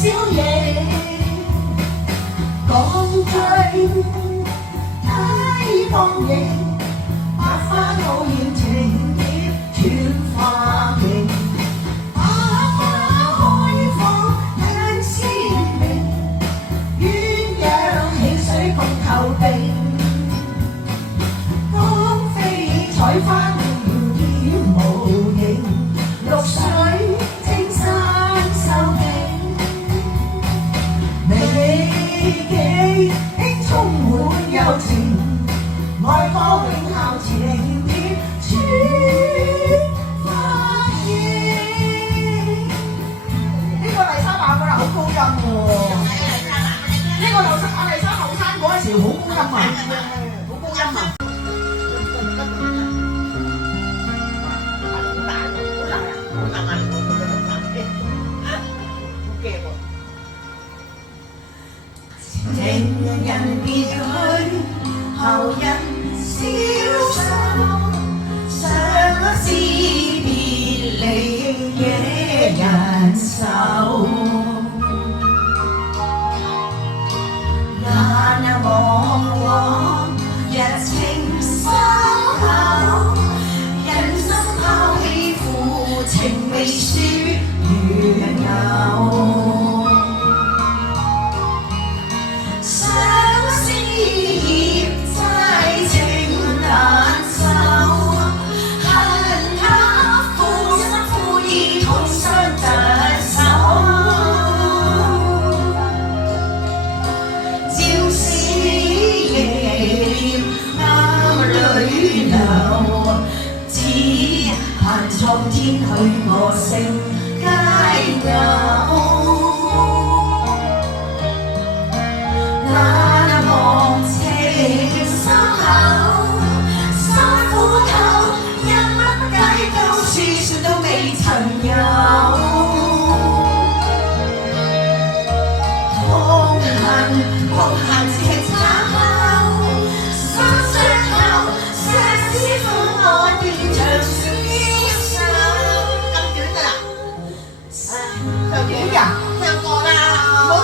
小影，講句睇風影，百花討厭情葉斷花徑，百花開放眼鮮明，鴛鴦戲水共頭頂，光飛彩花妙劍無形，綠水青山秀景，美景充滿柔情，愛歌永效情結穿花影。呢個麗莎版本係好高音喎，呢個麗莎後生嗰陣時好高音啊，好高音啊！情人別去，後人消瘦，相思別離惹人愁。眼望往日情深厚，人心拋棄負情未説緣由。蒼天許我成佳偶，眼望情深厚，三苦透，一筆不解都書說都未曾有，痛恨